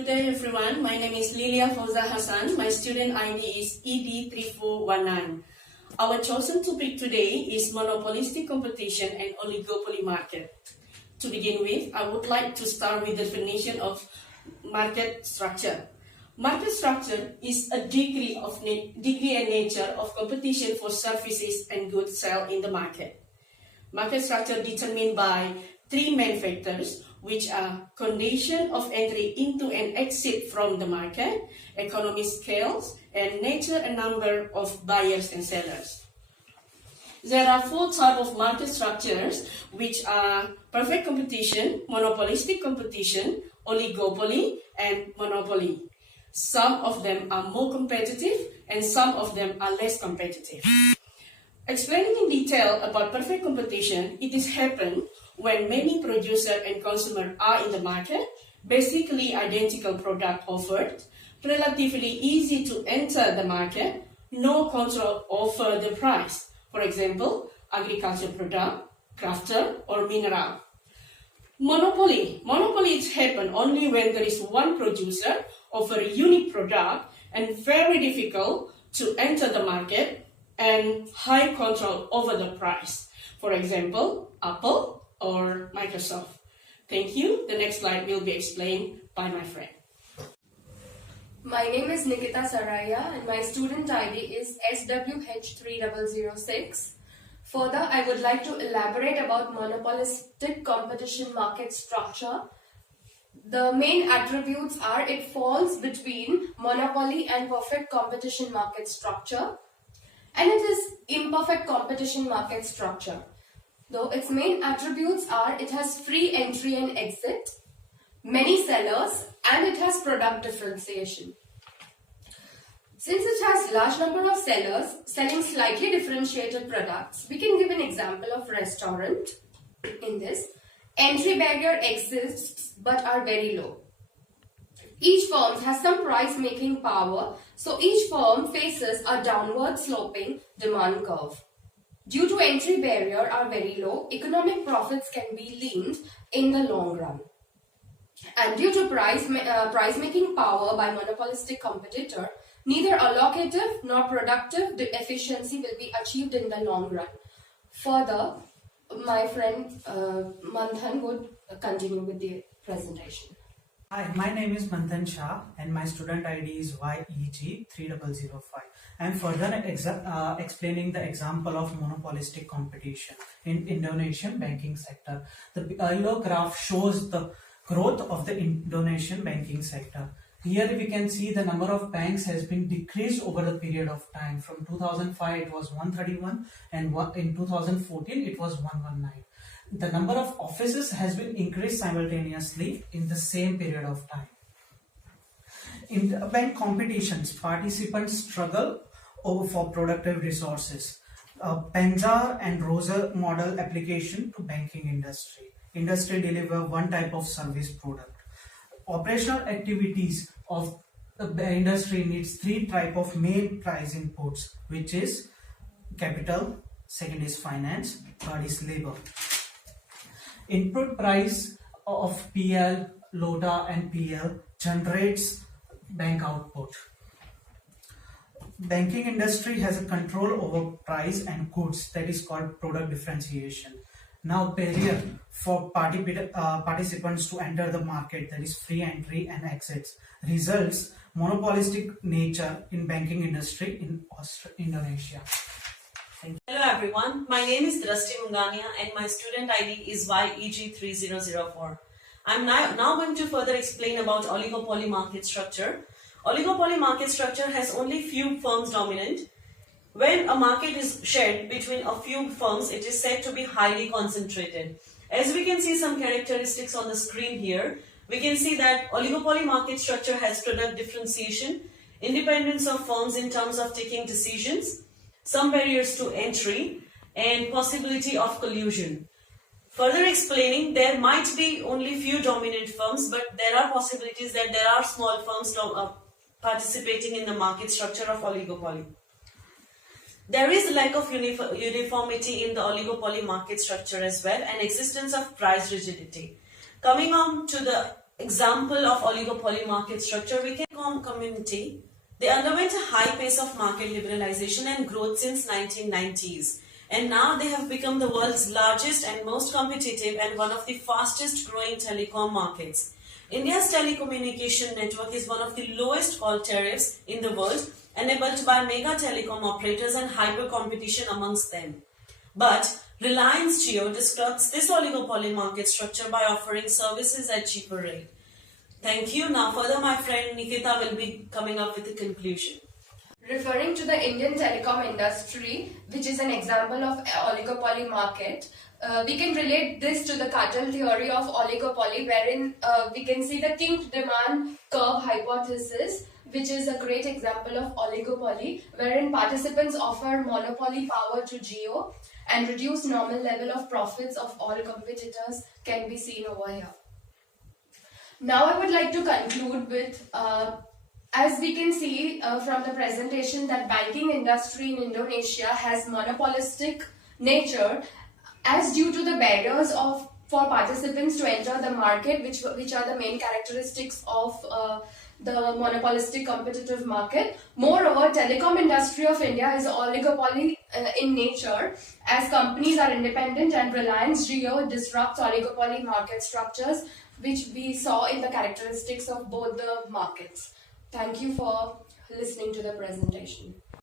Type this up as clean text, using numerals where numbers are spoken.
Good day everyone, my name is Lilia Fauza Hassan. My student ID is ED3419. Our chosen topic today is monopolistic competition and oligopoly market. To begin with, I would like to start with the definition of market structure. Market structure is a degree and nature of competition for services and goods sold in the market. Market structure determined by three main factors, which are condition of entry into and exit from the market, economic scales, and nature and number of buyers and sellers. There are four types of market structures, which are perfect competition, monopolistic competition, oligopoly, and monopoly. Some of them are more competitive and some of them are less competitive. Explaining in detail about perfect competition, it is happen when many producer and consumer are in the market, basically identical product offered, relatively easy to enter the market, no control over the price. For example, agriculture product, crafter, or mineral. Monopoly. Monopolies happen only when there is one producer of a unique product and very difficult to enter the market and high control over the price. For example, Apple or Microsoft. Thank you. The next slide will be explained by my friend. My name is Nikita Saraya and my student ID is SWH3006. Further, I would like to elaborate about monopolistic competition market structure. The main attributes are it falls between monopoly and perfect competition market structure, and it is imperfect competition market structure. Though its main attributes are it has free entry and exit, many sellers, and it has product differentiation. Since it has large number of sellers selling slightly differentiated products, we can give an example of restaurant in this. Entry barrier exists but are very low. Each firm has some price making power, so each firm faces a downward sloping demand curve. Due to entry barrier are very low, economic profits can be leaned in the long run. And due to price making power by monopolistic competitor, neither allocative nor productive efficiency will be achieved in the long run. Further, my friend Manthan would continue with the presentation. Hi, my name is Manthan Shah and my student ID is YEG3005. I am further explaining the example of monopolistic competition in Indonesian banking sector. The yellow graph shows the growth of the Indonesian banking sector. Here we can see the number of banks has been decreased over the period of time. From 2005 it was 131 and in 2014 it was 119. The number of offices has been increased simultaneously in the same period of time. In the bank competitions, participants struggle for productive resources. Penza and Rosa model application to banking industry. Industry deliver one type of service product. Operational activities of the industry needs three type of main price inputs, which is capital, second is finance, third is labor. Input price of PL, LOTA and PL generates bank output. Banking industry has a control over price and goods, that is called product differentiation. Now barrier for participants to enter the market, that is free entry and exits, results monopolistic nature in banking industry in Indonesia. Hello everyone, my name is Drashti Mungania and my student ID is YEG3004. I'm now going to further explain about oligopoly market structure. Oligopoly market structure has only few firms dominant. When a market is shared between a few firms, it is said to be highly concentrated. As we can see some characteristics on the screen here, we can see that oligopoly market structure has product differentiation, independence of firms in terms of taking decisions, some barriers to entry, and possibility of collusion. Further explaining, there might be only few dominant firms, but there are possibilities that there are small firms participating in the market structure of oligopoly. There is a lack of uniformity in the oligopoly market structure as well, and existence of price rigidity. Coming on to the example of oligopoly market structure, we can community. They underwent a high pace of market liberalization and growth since 1990s. And now they have become the world's largest and most competitive and one of the fastest growing telecom markets. India's telecommunication network is one of the lowest call tariffs in the world, enabled by mega telecom operators and hyper competition amongst them. But Reliance Jio disrupts this oligopoly market structure by offering services at cheaper rate. Thank you. Now further my friend Nikita will be coming up with a conclusion. Referring to the Indian telecom industry, which is an example of oligopoly market, we can relate this to the cartel theory of oligopoly, wherein we can see the kink demand curve hypothesis, which is a great example of oligopoly, wherein participants offer monopoly power to Jio and reduce normal level of profits of all competitors can be seen over here. Now I would like to conclude with as we can see from the presentation that banking industry in Indonesia has monopolistic nature as due to the barriers for participants to enter the market, which are the main characteristics of the monopolistic competitive market. Moreover, telecom industry of India is oligopoly in nature as companies are independent and Reliance Jio disrupts oligopoly market structures, which we saw in the characteristics of both the markets. Thank you for listening to the presentation.